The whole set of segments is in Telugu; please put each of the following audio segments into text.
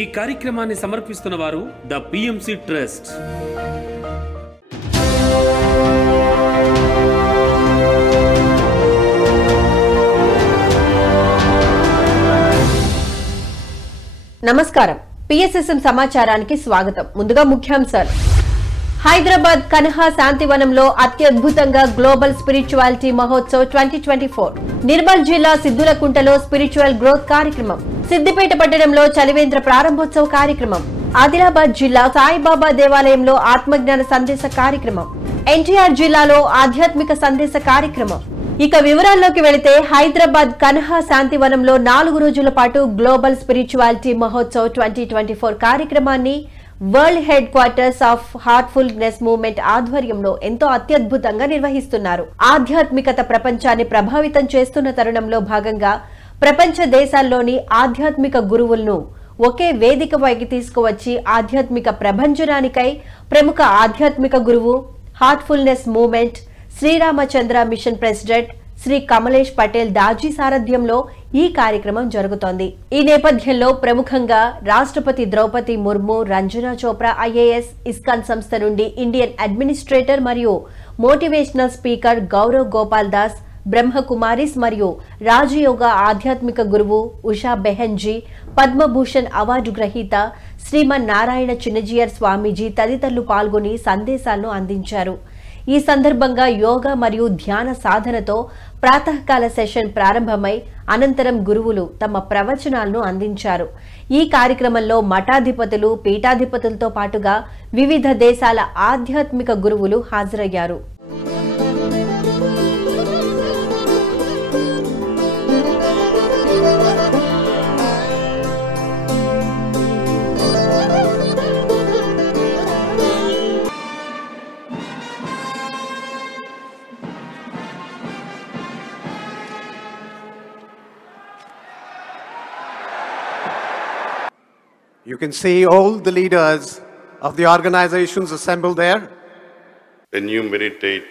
ఈ కార్యక్రమాన్ని సమర్పిస్తున్న వారు ద పిఎంసి ట్రస్ట్. నమస్కారం. పిఎస్ఎస్ఎం సమాచారానికి స్వాగతం. ముందుగా ముఖ్యాంశాలు. హైదరాబాద్ కన్హా శాంతివనంలో అత్యద్భుతంగా గ్లోబల్ స్పిరిచువాలిటీ మహోత్సవ్ 2024. నిర్మల్ జిల్లా సిద్దులకుంటలో స్పిరిచువల్ గ్రోత్ కార్యక్రమం. సిద్దిపేట పట్టణంలో చలివేంద్ర ప్రారంభోత్సవ కార్యక్రమం. ఆదిలాబాద్ జిల్లా సాయిబాబా దేవాలయంలో ఆత్మజ్ఞాన సందేశ కార్యక్రమం. ఎన్టీఆర్ జిల్లాలో ఆధ్యాత్మిక సందేశ కార్యక్రమం. ఇక వివరాల్లోకి వెళితే హైదరాబాద్ కన్హా శాంతివనంలో 4 రోజుల పాటు గ్లోబల్ స్పిరిచువాలిటీ మహోత్సవ్ 2024 కార్యక్రమాన్ని world head quarters of Heartfulness movement ఆధ్వర్యంలో ఎంతో అత్యద్భుతంగా నిర్వహిస్తున్నారు. ఆధ్యాత్మికత ప్రపంచాన్ని ప్రభావితం చేస్తున్న తరుణంలో భాగంగా ప్రపంచ దేశాల్లోని ఆధ్యాత్మిక గురువులను ఒకే వేదికపైకి తీసుకువచ్చి ఆధ్యాత్మిక ప్రభంజనానికై ప్రముఖ ఆధ్యాత్మిక గురువు, heartfulness movement Shri Ram Chandra mission president Shri Kamlesh Patel Daaji సారథ్యంలో ఈ కార్యక్రమం జరుగుతోంది. ఈ నేపథ్యంలో ప్రముఖంగా రాష్ట్రపతి ద్రౌపది ముర్ము, రంజనా చోప్రా ఐఏఎస్, ఇస్కాన్ సంస్థ నుండి ఇండియన్ అడ్మినిస్ట్రేటర్ మరియు మోటివేషనల్ స్పీకర్ గౌరవ్ గోపాల్ దాస్, బ్రహ్మకుమారిస్ మరియు రాజయోగ ఆధ్యాత్మిక గురువు ఉషా బెహెన్జీ, పద్మభూషణ్ అవార్డు గ్రహీత శ్రీమన్ నారాయణ చిన్నజీయర్ స్వామీజీ తదితరులు పాల్గొని సందేశాలను అందించారు. ఈ సందర్భంగా యోగా మరియు ధ్యాన సాధనతో ప్రాతకాల సెషన్ ప్రారంభమై అనంతరం గురువులు తమ ప్రవచనాలను అందించారు. ఈ కార్యక్రమంలో మఠాధిపతులు, పీఠాధిపతులతో పాటుగా వివిధ దేశాల ఆధ్యాత్మిక గురువులు హాజరయ్యారు. You can see all the leaders of the organizations assembled there. When you meditate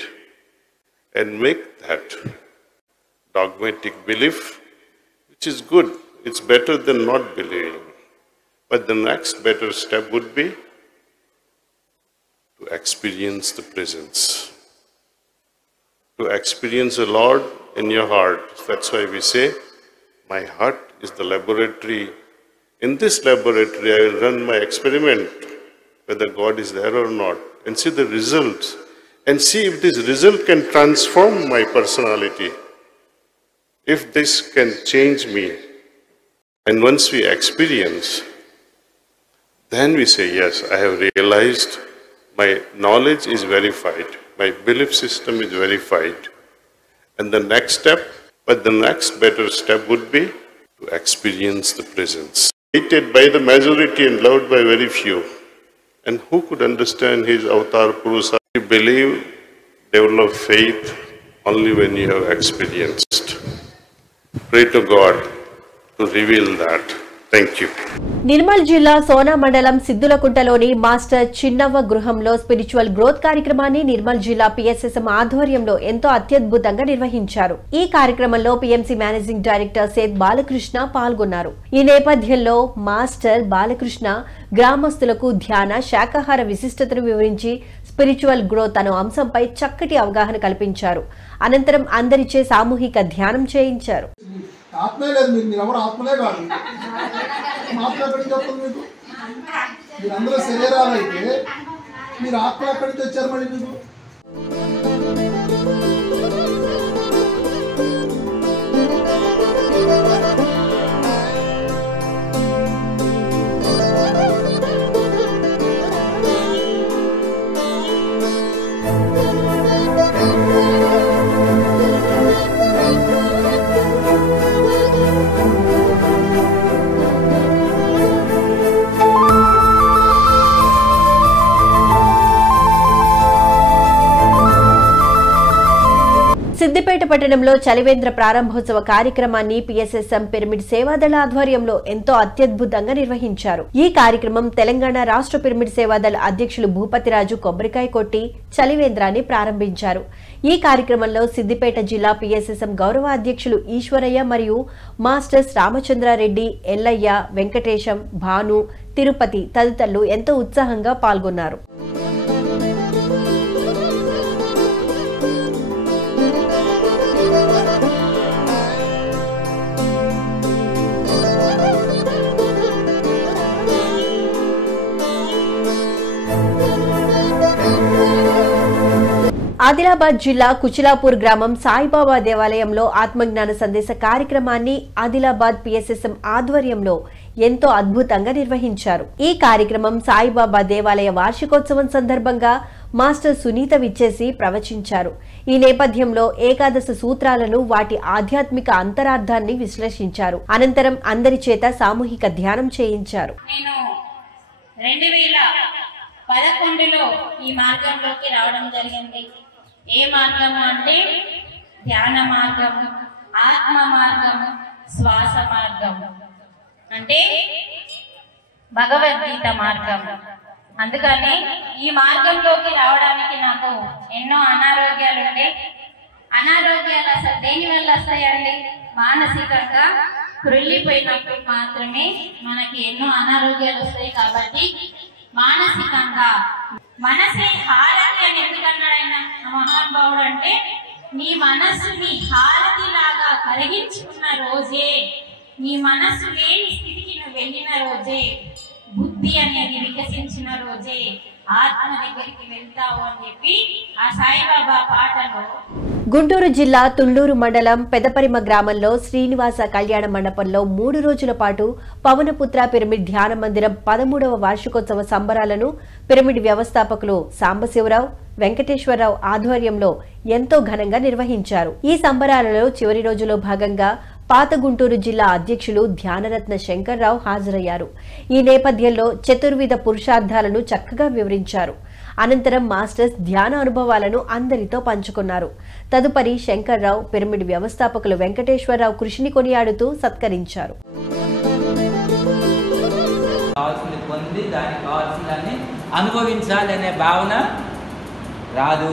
and make that dogmatic belief, which is good, it's better than not believing. But the next better step would be to experience the presence. To experience the Lord in your heart. That's why we say, my heart is the laboratory. In this laboratory, I will run my experiment, whether God is there or not, and see the results, and see if this result can transform my personality, if this can change me. And once we experience, then we say, yes, I have realized my knowledge is verified, my belief system is verified. And the next step, but the next better step would be to experience the presence. Hated by the majority and loved by very few. And who could understand his avatar Purusa? You believe, develop faith only when you have experienced. Pray to God to reveal that. Thank you. Nirmal జిల్లా సోనా మండలం సిద్దులకుంటలోని మాస్టర్ చిన్నవ్వ గృహంలో స్పిరిచువల్ గ్రోత్ కార్యక్రమాన్ని నిర్మల్ జిల్లా పిఎస్ఎస్ఎం ఆధ్వర్యంలో ఎంతో అత్యద్భుతంగా నిర్వహించారు. ఈ కార్యక్రమంలో PMC managing director Seth Balakrishna పాల్గొన్నారు. ఈ నేపథ్యంలో మాస్టర్ బాలకృష్ణ గ్రామస్తులకు ధ్యాన, శాకాహార విశిష్టతను వివరించి స్పిరిచువల్ గ్రోత్ అనే అంశంపై చక్కటి అవగాహన కల్పించారు. అనంతరం అందరిచే సామూహిక ధ్యానం చేయించారు. ఆత్మే లేదు, మీరు ఎవరు ఆత్మలే కాదు. ఆత్మ ఎక్కడి నుంచి వస్తుంది మీకు? మీరు అందరూ శరీరాలు అయితే మీరు ఆత్మ ఎక్కడి నుంచి వచ్చారు మళ్ళీ మీకు? పట్టణంలో చలివేంద్ర ప్రారంభోత్సవ కార్యక్రమాన్ని పిఎస్ఎస్ఎం పిరమిడ్ సేవాదళ ఆధ్వర్యంలో ఎంతో అత్యద్భుతంగా నిర్వహించారు. ఈ కార్యక్రమం తెలంగాణ రాష్ట్ర పిరమిడ్ సేవాదళ అధ్యక్షులు భూపతిరాజు కొబ్బరికాయ కొట్టి చలివేంద్రాన్ని ప్రారంభించారు. ఈ కార్యక్రమంలో సిద్దిపేట జిల్లా పిఎస్ఎస్ఎం గౌరవ అధ్యక్షులు ఈశ్వరయ్య మరియు మాస్టర్స్ రామచంద్రారెడ్డి, ఎల్లయ్య, వెంకటేశం, భాను, తిరుపతి తదితరులు ఎంతో ఉత్సాహంగా పాల్గొన్నారు. ఆదిలాబాద్ జిల్లా కుచిలాపూర్ గ్రామం సాయిబాబా దేవాలయంలో ఆత్మజ్ఞాన సందేశ కార్యక్రమాన్ని ఆదిలాబాద్ పిఎస్ఎస్ఎం ఆధ్వర్యంలో ఎంతో అద్భుతంగా నిర్వహించారు. ఈ కార్యక్రమం సాయిబాబా దేవాలయ వార్షికోత్సవం సందర్భంగా మాస్టర్ సునీత విచ్చేసి ప్రవచించారు. ఈ నేపథ్యంలో ఏకాదశ సూత్రాలను, వాటి ఆధ్యాత్మిక అంతరార్థాన్ని విశ్లేషించారు. అనంతరం అందరి చేత సామూహిక ధ్యానం చేయించారు. 2011లో ఈ మార్గంలోకి రావడం జరిగింది. ఏ మార్గము అంటే ధ్యాన మార్గము, ఆత్మ మార్గము, శ్వాస మార్గము, అంటే భగవద్గీత మార్గం. అందుకని ఈ మార్గంలోకి రావడానికి నాకు ఎన్నో అనారోగ్యాలు ఉండే. అనారోగ్యాలు అసలు దేని వల్ల వస్తాయండి? మానసికంగా కృళ్ళిపోయినప్పుడు మాత్రమే మనకి ఎన్నో అనారోగ్యాలు వస్తాయి. కాబట్టి మానసికంగా మనసే హారతి అని ఎందుకన్నాడు ఆయన మహానుభావుడు అంటే, నీ మనస్సుని హారతి లాగా కరిగించుకున్న రోజే, నీ మనస్సు లేని స్థితికి నువ్వు వెళ్ళిన రోజే, బుద్ధి అనేది వికసించిన రోజే ఆత్మ దగ్గరికి వెళ్తావు అని చెప్పి ఆ సాయిబాబా పాటలో. గుంటూరు జిల్లా తుళ్లూరు మండలం పెదపరిమ గ్రామంలో శ్రీనివాస కళ్యాణ మండపంలో 3 రోజుల పాటు పవనపుత్ర పిరమిడ్ ధ్యాన మందిరం 13వ వార్షికోత్సవ సంబరాలను పిరమిడ్ వ్యవస్థాపకులు సాంబశివరావు, వెంకటేశ్వరరావు ఆధ్వర్యంలో ఎంతో ఘనంగా నిర్వహించారు. ఈ సంబరాలలో చివరి రోజులో భాగంగా పాత గుంటూరు జిల్లా అధ్యక్షులు ధ్యానరత్న శంకర్రావు హాజరయ్యారు. ఈ నేపథ్యంలో చతుర్విధ పురుషార్థాలను చక్కగా వివరించారు. అనంతరం మాస్టర్స్ ధ్యాన అనుభవాలను అందరితో పంచుకున్నారు. తదుపరి శంకర్రావు పిరమిడ్ వ్యవస్థాపకులు వెంకటేశ్వరరావు కృషిని కొనియాడుతూ సత్కరించారు. అనుభవించాలనే భావన రాదు.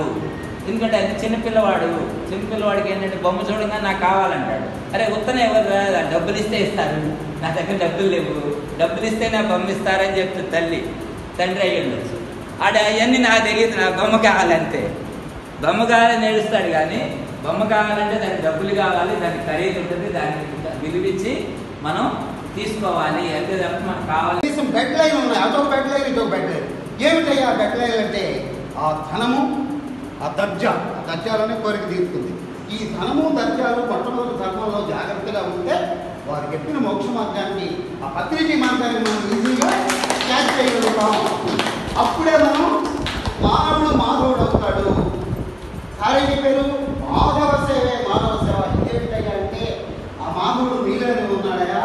ఎందుకంటే అది చిన్నపిల్లవాడికి ఏంటంటే బొమ్మ చూడంగా నాకు కావాలంటాడు. అరే ఉత్తనే ఎవరు డబ్బులు ఇస్తే ఇస్తారు, నా దగ్గర డబ్బులు లేవు, డబ్బులు ఇస్తే నా బొమ్మ ఇస్తారని చెప్తుంది తండ్రి అయ్యి ఉండొచ్చు. అవన్నీ నాకు తెలియదు, నా బొమ్మ కావాలంతే. బొమ్మ కావాలని ఏడుస్తాడు, కానీ బొమ్మ కావాలంటే దానికి డబ్బులు కావాలి, దానికి ఖరీదు ఉంటుంది, దానికి విలువించి మనం తీసుకోవాలి. అంతే తప్ప మనకు కావాలి. బెడ్ లైన్ ఉన్నాయి, అదొక బెడ్ లైన్, ఇదొక బెడ్ లైన్. ఏమిటయ్యా బెడ్ లైన్ అంటే ఆ ధనము, ఆ దర్జాలోనే కోరిక తీరుతుంది. ఈ ధనము దర్జాలు మొట్టమొదటి ధర్మంలో జాగ్రత్తగా ఉంటే వారికి ఎప్పిన మోక్ష మార్గానికి, ఆ పత్రిజీ మార్గాన్ని మనం ఈజీగా క్యాచ్ చేయగలుగుతాం. అప్పుడే మనం మాధవుడు అవుతాడు. సారీ పేరు మాధవ సేవే మాధవ సేవ. ఇదేమిటయ్యా అంటే ఆ మాధవుడు నీళ్ళని ఉన్నాడయా,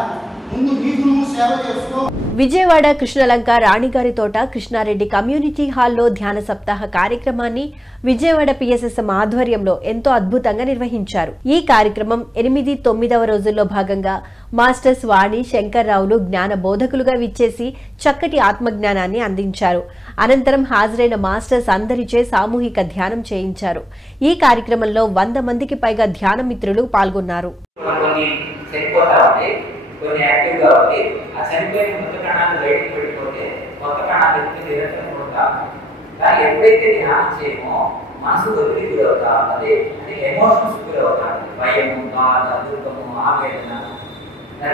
ముందు నీకు నువ్వు సేవ చేసుకో. విజయవాడ కృష్ణలంక రాణిగారి తోట కృష్ణారెడ్డి కమ్యూనిటీ హాల్లో ధ్యాన సప్తాహ కార్యక్రమాన్ని విజయవాడ పిఎస్ఎస్ఎం ఆధ్వర్యంలో ఎంతో అద్భుతంగా నిర్వహించారు. ఈ కార్యక్రమం 8, 9వ రోజుల్లో భాగంగా మాస్టర్స్ వాణి, శంకర్రావులు జ్ఞాన బోధకులుగా విచ్చేసి చక్కటి ఆత్మజ్ఞానాన్ని అందించారు. అనంతరం హాజరైన మాస్టర్స్ అందరిచే సామూహిక ధ్యానం చేయించారు. ఈ కార్యక్రమంలో 100 మందికి పైగా ధ్యాన మిత్రులు పాల్గొన్నారు. కొన్ని యాక్టివ్గా ఉంది. ఆ చనిపోయిన మృత కణాలు బయటకు వెళ్ళిపోతే కొత్త కణాలు నిరంతరం ఉంటాం. కానీ ఎప్పుడైతే ధ్యానం చేయమో మనసు ఒత్తిడి గురవుతాం. అదే అంటే ఎమోషన్స్ గురవుతాం. భయము, బాధ, దుఃఖము, ఆవేదన,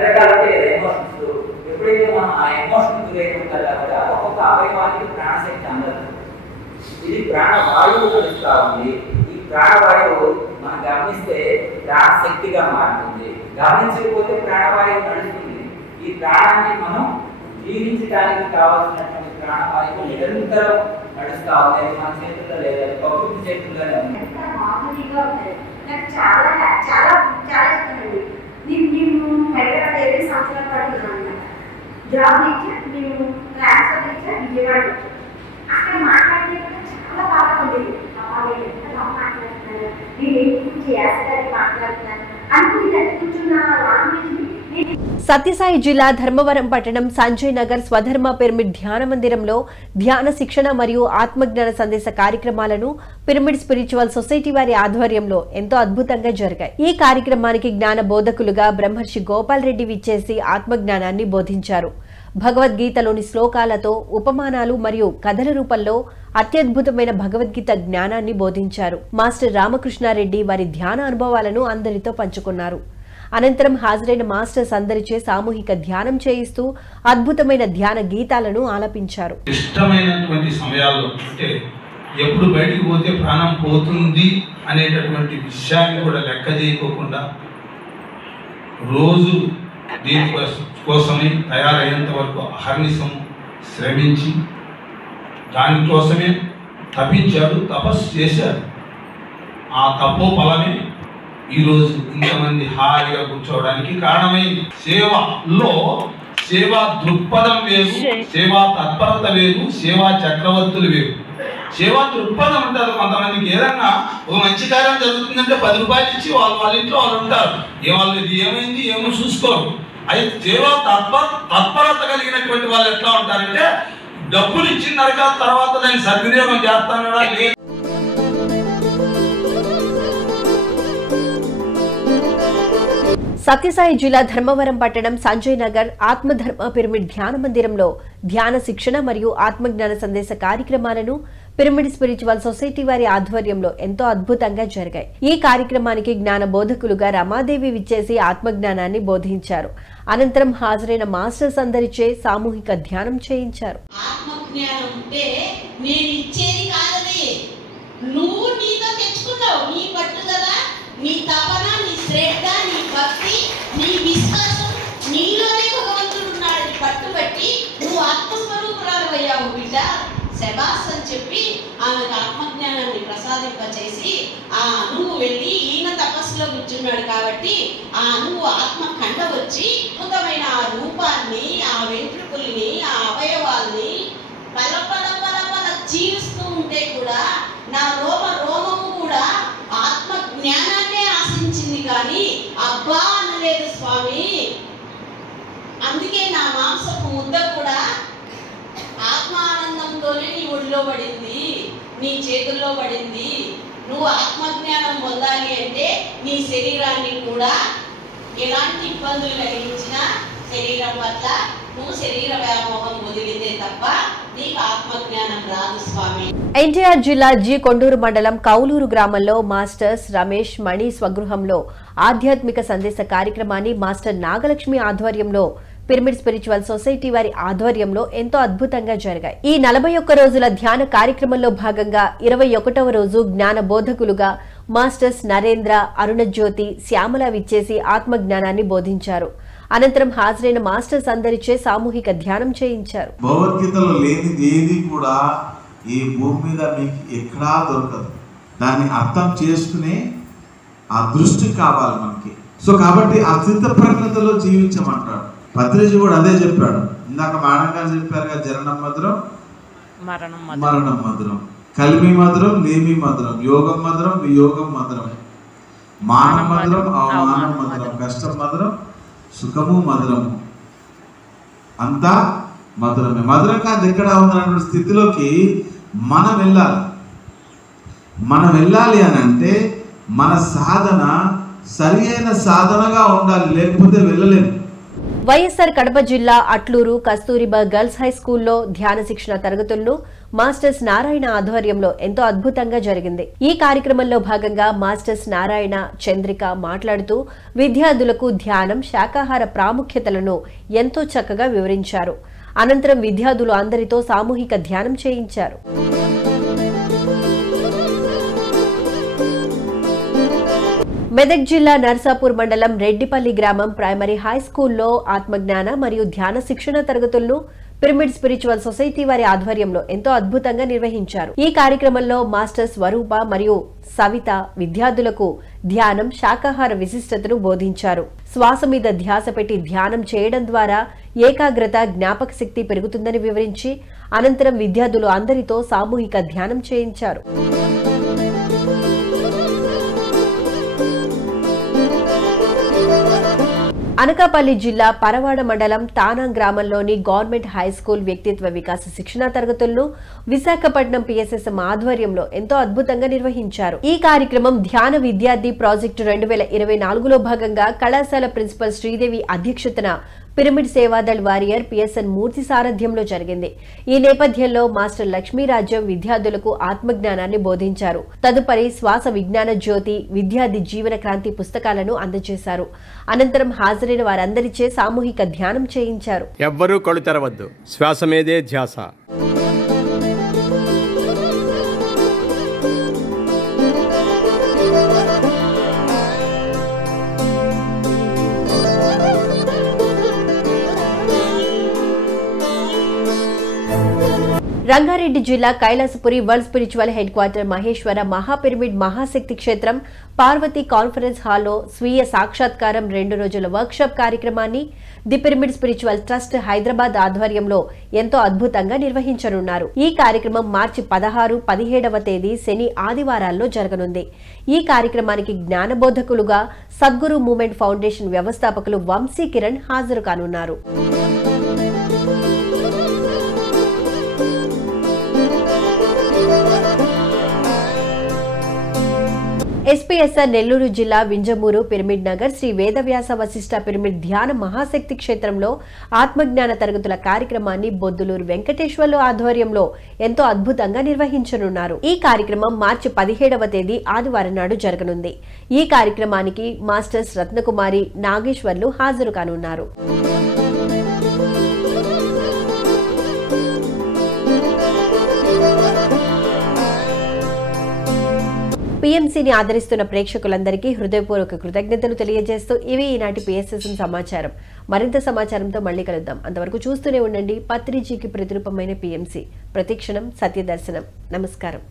రకరకాల ఎమోషన్స్. ఎప్పుడైతే మనం ఆ ఎమోషన్ గురైన కూడా ఒక్కొక్క అవయవానికి ప్రాణశక్తి అందదు. ఇది ప్రాణవాయువు నడుస్తూ ఉంది. ఈ ప్రాణవాయువు మనం గమనిస్తే ప్రాణశక్తిగా మారుతుంది. గమనించకపోతే ప్రాణవాయువు నడుస్తుంది. ఈ ప్రాణాన్ని మనం జీవించడానికి కావాల్సినటువంటి ప్రాణవాయువు నిరంతరం నడుస్తూ ఉంది. మన చేతుల్లో లేదా ప్రకృతి చేతుల్లోనే ఉంది. అక్కడ మాట్లాడితే చాలా బాగా ఉండేది. ఎంత బాగా మాట్లాడుతున్నారు మాట్లాడుతున్నాను, నేను గురించి యాసగారి మాట్లాడుతున్నాను అనుకుని కూర్చున్న లాంగ్వేజ్. సత్యసాయి జిల్లా ధర్మవరం పట్టణం సంజయ్ నగర్ స్వధర్మ పిరమిడ్ ధ్యాన మందిరంలో ధ్యాన శిక్షణ మరియు ఆత్మజ్ఞాన సందేశ కార్యక్రమాలను పిరమిడ్ స్పిరిచువల్ సొసైటీ వారి ఆధ్వర్యంలో ఎంతో అద్భుతంగా జరిగాయి. ఈ కార్యక్రమానికి జ్ఞాన బోధకులుగా బ్రహ్మర్షి గోపాల్ రెడ్డి విచ్చేసి ఆత్మజ్ఞానాన్ని బోధించారు. భగవద్గీతలోని శ్లోకాలతో ఉపమానాలు మరియు కథల రూపంలో అత్యద్భుతమైన భగవద్గీత జ్ఞానాన్ని బోధించారు. మాస్టర్ రామకృష్ణారెడ్డి వారి ధ్యాన అనుభవాలను అందరితో పంచుకున్నారు. అనంతరం హాజరైన మాస్టర్స్ అందరిచే సామూహిక ధ్యానం చేయిస్తూ అద్భుతమైన ధ్యాన గీతాలను ఆలపించారు. ఇష్టమైనటువంటి సమయాల్లో అంటే ఎప్పుడు బయటికి పోతే ప్రాణం పోతుంది అనేటటువంటి విషయాన్ని కూడా లెక్క చేయకోకుండా రోజు దీని కోసమే తయారయ్యేంత వరకు అహర్నిశం శ్రమించి దానికోసమే తపించాడు, తపస్సు చేశాడు. ఆ తపోఫలమే ఈరోజు ఇంతమంది హాయిగా కూర్చోవడానికి కారణమైంది. సేవలో సేవా దృక్పథం వేరు, సేవా తత్పరత వేరు, సేవా చక్రవర్తులు వేరు. సేవా దృక్పథం ఉంటారు. కొంతమందికి ఏదన్నా ఒక మంచి కార్యం జరుగుతుందంటే 10 రూపాయలు ఇచ్చి వాళ్ళ ఇంట్లో వాళ్ళు ఉంటారు. వాళ్ళు ఇది ఏమైంది ఏమో చూసుకోరు. అయితే సేవా తత్పరత కలిగినటువంటి వాళ్ళు ఎట్లా ఉంటారంటే డబ్బులు ఇచ్చిన తర్వాత దాన్ని సద్వినియోగం చేస్తానడా లేదు. సత్యసాయి జిల్లా ధర్మవరం పట్టణం సంజయ్ నగర్ ఆత్మధర్మ పిరమిడ్ ధ్యాన మందిరంలో ధ్యాన శిక్షణ మరియు ఆత్మజ్ఞాన సందేశ కార్యక్రమాలను పిరమిడ్ స్పిరిచువల్ సొసైటీ వారి ఆధ్వర్యంలో ఎంతో అద్భుతంగా జరిగాయి. ఈ కార్యక్రమానికి జ్ఞాన బోధకులుగా రమాదేవి విచ్చేసి ఆత్మజ్ఞానాన్ని బోధించారు. అనంతరం హాజరైన మాస్టర్స్ అందరిచే సామూహిక ధ్యానం చేయించారు. ఆత్మజ్ఞానం అంటే నేను ఇచ్చేది కాదది, నువ్వు నీతో తెచ్చుకున్నావు. నీ పట్టుదల, నీ తపన, నీ శ్రద్ధ, నీ భక్తి, నీ విశ్వాసం, నీలోనే భగవంతుడు ఉన్నాడని పట్టుబట్టి నువ్వు ఆత్మస్వరూపురాలు అయ్యావు బిడ్డ, శబాస్ అని చెప్పి ఆమెకు ఆత్మజ్ఞానాన్ని ప్రసాదింపచేసి ఆ అణువు వెళ్ళి ఈయన తపస్సులో కూర్చున్నాడు కాబట్టి ఆ అణువు ఆత్మ ఖండ వచ్చి అద్భుతమైన ఆ రూపాన్ని, ఆ వెంట్రుకల్ని, ఆ అవయవాల్ని పలపల చీరుస్తూ ఉంటే కూడా నా రోమము కూడా ఆత్మ జ్ఞానాన్నే ఆశించింది కానీ అబ్బా అనలేదు స్వామి. అందుకే నా మాంసపు ముద్ద కూడా ఆత్మానందంతోనే నీ ఒడిలో పడింది, నీ చేతుల్లో పడింది. నువ్వు ఆత్మజ్ఞానం పొందాలి అంటే నీ శరీరాన్ని కూడా ఎలాంటి ఇబ్బందులు కలిగించినా శరీరం పట్ల నువ్వు శరీర వ్యామోహం వదిలితే తప్ప నీకు ఆత్మజ్ఞానం రాదు స్వామి. ఎన్టీఆర్ జిల్లా జి కొండూరు మండలం కౌలూరు గ్రామంలో మాస్టర్స్ రమేష్ మణి స్వగృహంలో ఆధ్యాత్మిక సందేశ కార్యక్రమాన్ని మాస్టర్ నాగలక్ష్మి ఆధ్వర్యంలో పిరమిడ్ స్పిరిచువల్ సొసైటీ వారి ఆధ్వర్యంలో ఎంతో అద్భుతంగా జరిగాయి. ఈ 41 రోజుల ధ్యాన కార్యక్రమంలో భాగంగా 21వ రోజు జ్ఞాన బోధకులుగా మాస్టర్స్ నరేంద్ర, అరుణజ్యోతి, శ్యామల విచ్చేసి ఆత్మజ్ఞానాన్ని బోధించారు. అనంతరం హాజరైన మాస్టర్స్ అందరిచే సామూహిక ధ్యానం చేయించారు. భగవద్గీతలో లేనిది ఏది కూడా ఈ భూమి మీద మీకు ఎక్కడా దొరకదు. దాన్ని అర్థం చేసుకునే ఆ దృష్టి కావాలి మనకి. సో కాబట్టి ఆ చిత్త ప్రజ్ఞతలో జీవించమంటాడు. పత్రిజీ కూడా అదే చెప్పాడు. ఇందాక మేడం గారు చెప్పారు కదా, జననం మధురం మరణం మధురం, కలిమి మధురం లేమి మధురం, యోగం మధురం వియోగం మధురం, మానం మధురం అవమానం మధురం, కష్టం మధురం సుఖము మధురము, అంతా మధురమే. మధురం కాదు ఎక్కడ ఉందన్నటువంటి స్థితిలోకి మనం వెళ్ళాలి అని అంటే మన సాధన సరి అయిన సాధనగా ఉండాలి, లేకపోతే వెళ్ళలేము. వైఎస్ఆర్ కడప జిల్లా అట్లూరు కస్తూరిబా గర్ల్స్ హై స్కూల్లో ధ్యాన శిక్షణ తరగతులను మాస్టర్స్ నారాయణ ఆధ్వర్యంలో ఎంతో అద్భుతంగా జరిగింది. ఈ కార్యక్రమంలో భాగంగా మాస్టర్స్ నారాయణ, చంద్రిక మాట్లాడుతూ విద్యార్థులకు ధ్యానం, శాకాహార ప్రాముఖ్యతలను ఎంతో చక్కగా వివరించారు. అనంతరం విద్యార్థులు అందరితో సామూహిక ధ్యానం చేయించారు. మెదక్ జిల్లా నర్సాపూర్ మండలం రెడ్డిపల్లి గ్రామం ప్రైమరీ హై స్కూల్లో ఆత్మజ్ఞాన మరియు ధ్యాన శిక్షణ తరగతులను పిరమిడ్ స్పిరిచువల్ సొసైటీ వారి ఆధ్వర్యంలో ఎంతో అద్భుతంగా నిర్వహించారు. ఈ కార్యక్రమంలో మాస్టర్ స్వరూప మరియు సవిత విద్యార్థులకు ధ్యానం, శాకాహార విశిష్టతను బోధించారు. శ్వాస మీద ధ్యాస పెట్టి ధ్యానం చేయడం ద్వారా ఏకాగ్రత, జ్ఞాపక శక్తి పెరుగుతుందని వివరించి అనంతరం విద్యార్థులు అందరితో సామూహిక ధ్యానం చేయించారు. అనకాపల్లి జిల్లా పరవాడ మండలం తానాం గ్రామంలోని గవర్నమెంట్ హై స్కూల్ వ్యక్తిత్వ వికాస శిక్షణా తరగతులను విశాఖపట్నం పిఎస్ఎస్ఎం ఆధ్వర్యంలో ఎంతో అద్భుతంగా నిర్వహించారు. ఈ కార్యక్రమం ధ్యాన విద్యార్థి ప్రాజెక్టు 2024లో భాగంగా కళాశాల ప్రిన్సిపల్ శ్రీదేవి అధ్యక్షతన పిరమిడ్ సేవాదళ్ వారియర్ పిఎస్ఎన్ మూర్తి సారథ్యంలో జరిగింది. ఈ నేపథ్యంలో మాస్టర్ లక్ష్మీరాజ్యం విద్యార్థులకు ఆత్మజ్ఞానాన్ని బోధించారు. తదుపరి శ్వాస విజ్ఞాన జ్యోతి, విద్యార్థి జీవన క్రాంతి పుస్తకాలను అందజేశారు. అనంతరం హాజరైన వారందరిచే సామూహిక ధ్యానం చేయించారు. ఎవ్వరూ కళ్ళు తెరవద్దు, శ్వాస మీదే ధ్యాస. రంగారెడ్డి జిల్లా Kailasapuri world spiritual head quarter Maheshwara మహాపిరమిడ్ మహాశక్తి క్షేత్రం పార్వతి కాన్ఫరెన్స్ హాల్లో స్వీయ సాక్షాత్కారం 2 రోజుల వర్క్షాప్ కార్యక్రమాన్ని the pyramid spiritual trust Hyderabad ఆధ్వర్యంలో ఎంతో అద్భుతంగా నిర్వహించనున్నారు. ఈ కార్యక్రమం మార్చి 16, 17వ తేదీ శని ఆదివారాల్లో జరగనుంది. ఈ కార్యక్రమానికి జ్ఞానబోధకులుగా సద్గురు మూవ్మెంట్ ఫౌండేషన్ వ్యవస్థాపకులు వంశీ కిరణ్ హాజరు కానున్నారు. ఎస్పీఎస్ఆర్ నెల్లూరు జిల్లా వింజమూరు పిరమిడ్ నగర్ శ్రీ వేదవ్యాస వశిష్ఠ పిరమిడ్ ధ్యాన మహాశక్తి క్షేత్రంలో ఆత్మజ్ఞాన తరగతుల కార్యక్రమాన్ని బొద్దులూరు వెంకటేశ్వర్లు ఆధ్వర్యంలో ఎంతో అద్భుతంగా నిర్వహించనున్నారు. ఈ కార్యక్రమం మార్చి 17వ తేదీ ఆదివారం నాడు జరగనుంది. ఈ కార్యక్రమానికి మాస్టర్స్ రత్నకుమారి, నాగేశ్వర్లు హాజరు కానున్నారు. పీఎంసీని ఆదరిస్తున్న ప్రేక్షకులందరికీ హృదయపూర్వక కృతజ్ఞతలు తెలియజేస్తూ ఇవి ఈనాటి పిఎస్ఎస్ఎం సమాచారం. మరింత సమాచారంతో మళ్లీ కలుద్దాం. అంతవరకు చూస్తూనే ఉండండి పత్రిజీకి ప్రతిరూపమైన పీఎంసీ. ప్రతిక్షణం సత్యదర్శనం. నమస్కారం.